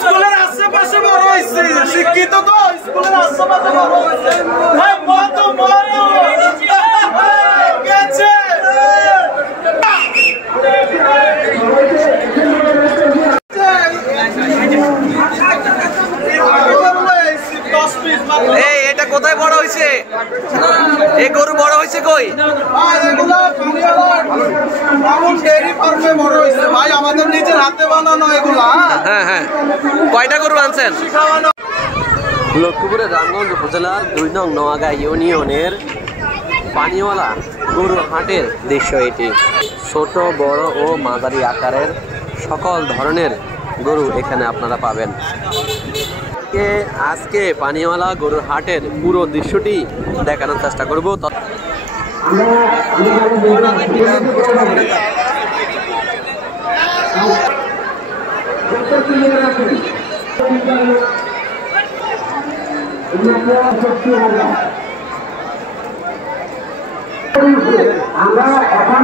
স্কুলের আশেপাশে বড় হয়েছে, শিক্ষিত তো স্কুলের আশেপাশে বড় হয়েছে। এটা কোথায় বড় হয়েছে? এই গরু বড় হয়েছে কই? ভাই আমাদের নিজের হাতে বানানো এগুলা। হ্যাঁ হ্যাঁ, কয়টা গরু আনছেন? লক্ষ্মীপুরের রামগঞ্জ উপজেলার ২ নং নোয়াগাঁ ইউনিয়নের পানিওয়ালা গরুর হাটের দৃশ্য এটি। ছোট বড় ও মাঝারি আকারের সকল ধরনের গরু এখানে আপনারা পাবেন। আজকে পানিওয়ালা গরুর হাটের পুরো দৃশ্যটি দেখানোর চেষ্টা করব। আমরা এখন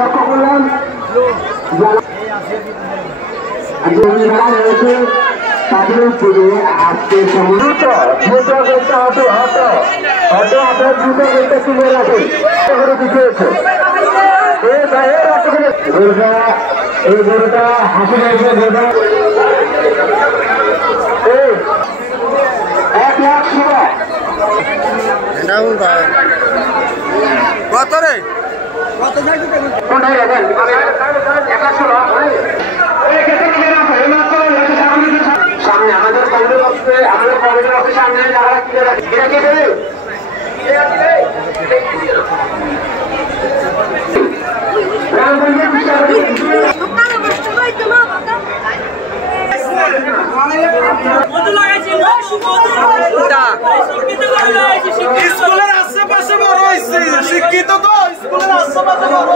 লক্ষ্য করলাম তাদের উপরে আজকে দ্রুত করতে হতো আপনার দ্রুত করতে তুলে রাখুন করে দিতে এই গরুটা হাসি রয়েছে গরুটা 1 লাখ কত রে? সামনে আমাদের কমিটির অফিসে সামনে যারা স্কুলের আশেপাশে বড় হয়েছে, শিক্ষিত তো স্কুলের আশেপাশে বড়